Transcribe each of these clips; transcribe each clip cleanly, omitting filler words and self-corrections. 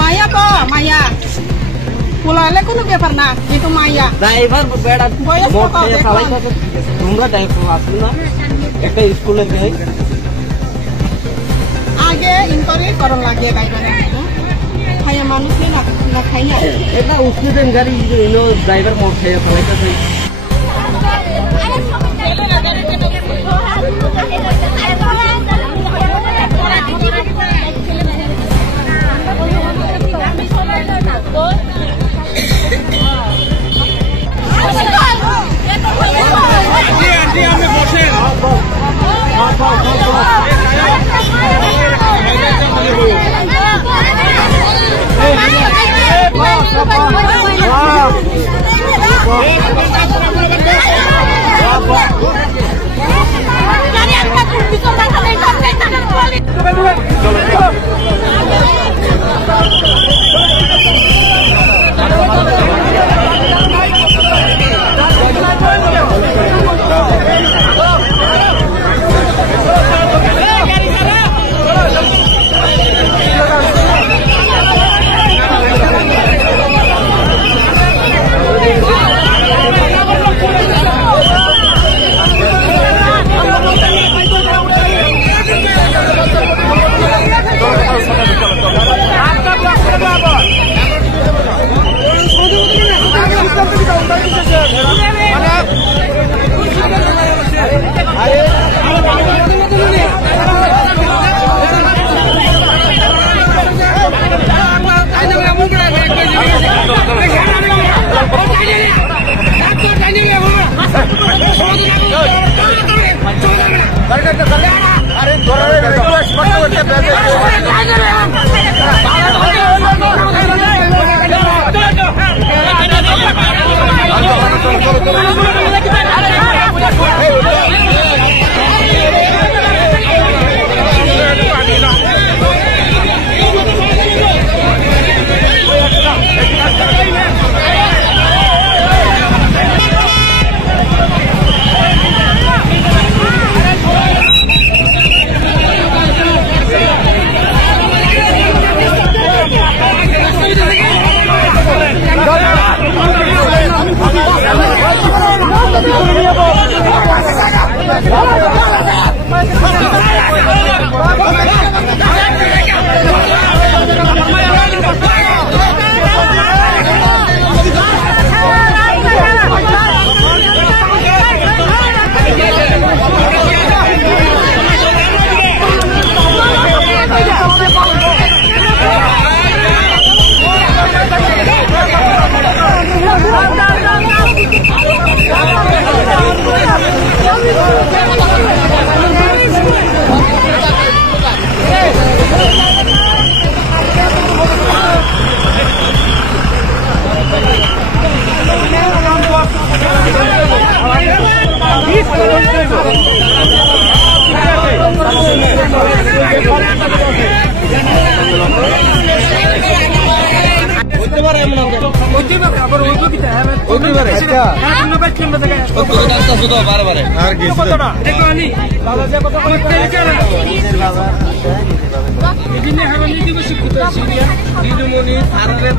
মায়া তো মায়া পোলালে কোনো ব্যাপার না, যেহেতু মায়া ড্রাইভার বেড়া তোমরা ড্রাইভার আসবে না একটা স্কুলে যাই আগে ইনকোয়ারি করন লাগে ড্রাইভারে খাইয়া মানুষে না খাইয়া এটা স্টুডেন্ট গাড়ি ড্রাইভার মোট খাইয়া চালাইতেছে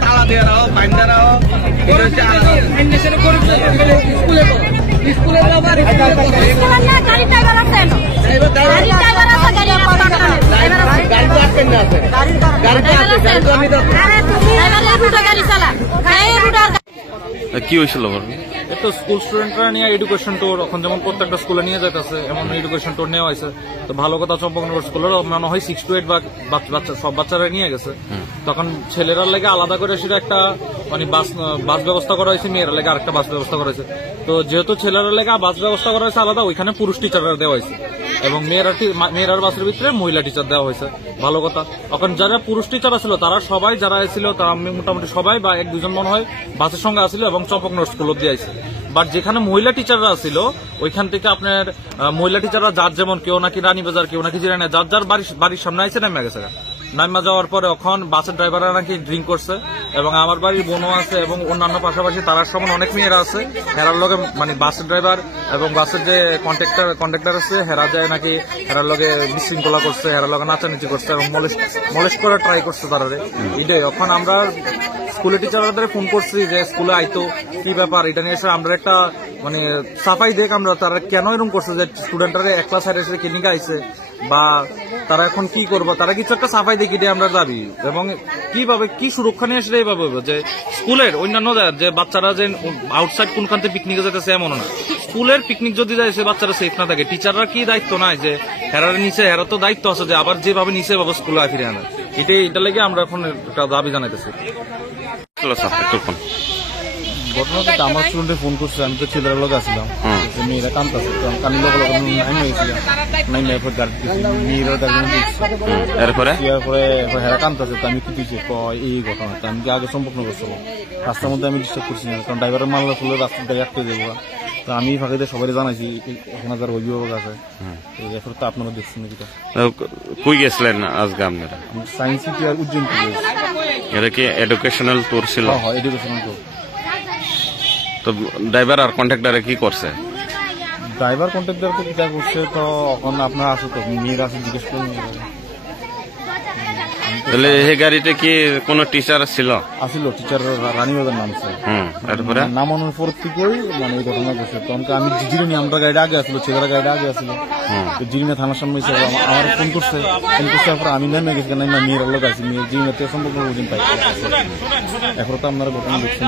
তালা দিয়ে রাও বাইন্দা রাও কি হয়েছিল তো স্কুল স্টুডেন্টরা নিয়ে এডুকেশন ট্যুর এখন যেমন প্রত্যেকটা স্কুলে নিয়ে যাইতেছে এমন এডুকেশন ট্যুর নেওয়া হয়েছে। তো ভালো কথা চম্পকনগর স্কুলের মনে হয় 6 to 8 বাচ্চা সব বাচ্চারা নিয়ে গেছে। তখন ছেলেরা লেগে আলাদা করে সেটা একটা মানে বাস ব্যবস্থা করা হয়েছে, মেয়েরা লেগে আরেকটা বাস ব্যবস্থা করা হয়েছে। তো যেহেতু ছেলেরা লেগে বাস ব্যবস্থা করা হয়েছে আলাদা, ওইখানে পুরুষ টিচাররা দেওয়া হয়েছে এবং মেয়েরার বাসের ভিতরে মহিলা টিচার দেওয়া হয়েছে। ভালো কথা। এখন যারা পুরুষ টিচার ছিল তারা সবাই যারা ছিল তারা মোটামুটি সবাই বা 1-2 জন মনে হয় বাসের সঙ্গে আসছিল এবং চম্পকনগর স্কুল অব্দি আইছে। বাট যেখানে মহিলা টিচাররা ছিল ওইখান থেকে আপনার মহিলা টিচাররা যার যেমন কেউ নাকি রানীবাজার, কেউ নাকি জিরানা, যার যার বাড়ির সামনে আইসে নেমে গেছে। নাইমা যাওয়ার পরে এখন বাসের ড্রাইভাররা নাকি ড্রিঙ্ক করছে এবং আমার বাড়ির বোনও আছে এবং অন্যান্য পাশাপাশি তারার সমান অনেক মেয়েরা আছে। হেরার লগে মানে বাসের ড্রাইভার এবং বাসের যে কন্ট্রাক্টর আছে হেরা যায় নাকি হেরার লগে বিশৃঙ্খলা করছে, হেরার লগে নাচানাচি করছে এবং মলেস্ট করার ট্রাই করছে তারারে। এটাই এখন আমরা স্কুলের টিচারদের ফোন করছি যে স্কুলে আইতো কি ব্যাপার, এটা নিয়ে এসে আমরা একটা মানে সাফাই দেখ আমরা তারা কেন এরকম করছে যে স্টুডেন্টরা এক ক্লাস হাইরে এসে ক্লিনিকে আইছে বা তারা এখন কি করবো, তারা কিছু একটা সাফাই দেখি দিয়ে আমরা দাবি এবং কিভাবে কি সুরক্ষা নিয়ে আসলে এইভাবে যে স্কুলের অন্যান্য যে বাচ্চারা যে আউটসাইড কোনখান থেকে পিকনিকে যেতেছে এমন না, স্কুলের পিকনিক যদি যায় সে বাচ্চারা সেফ না থাকে, টিচাররা কি দায়িত্ব নাই যে হেরার নিচে হেরা তো দায়িত্ব আছে যে আবার যেভাবে নিচে ভাবে স্কুলে ফিরে আনে। এটা লেগে আমরা এখন একটা দাবি জানাইতেছি। ঘটনাটা আমার স্টুডেন্টে ফোন করছে, আমি তো ছেলের লোক আসলাম, মেয়েরা কান্দতেছে, কান্দি লোক এরপরে হেরা কান্দতেছে, তো আমি কি দিয়েছি এই ঘটনা, আমি কি আগে সম্পর্ক করছো রাস্তার মধ্যে আমি ডিস্টার্ব করছি না, কারণ ড্রাইভারের মাল্লা ফুলে রাস্তার দিকে আটকে দেবো। তো আমি ফাঁকিতে সবাই জানাইছি, এখানে যার অভিভাবক আছে, এরপর তো আপনারা দেখছেন নাকি। কই গেছিলেন আজকে আপনারা? সায়েন্স সিটি আর উজ্জয়ন এটা কি এডুকেশনাল ট্যুর ছিল? হ্যাঁ, এডুকেশনাল ট্যুর। তো ড্রাইভার আর কন্ট্রাক্টরে কি করছে? ড্রাইভার কন্ট্রাক্টরকে কি করছে তো এখন আপনারা আসো, তো মেয়েরা আসে জিজ্ঞেস করুন। তাহলে এই গাড়িতে কি কোনো টিচার ছিল? আসিল, টিচার রানীবাজার নামছে। তারপরে নামানোর পর থেকেই মানে এই ঘটনা ঘটছে। তখন আমি জিরিনি, আমরা গাড়িটা আগে আসলো, ছেলেরা গাড়িটা আগে আসলো, জিরিনা থানার সামনে আমার ফোন করছে, পর আমি নেমে গেছি, না মেয়ের লোক আছে, মেয়ের জিরিনাতে সম্পর্ক পাই। এখন তো আপনারা ঘটনা দেখছেন।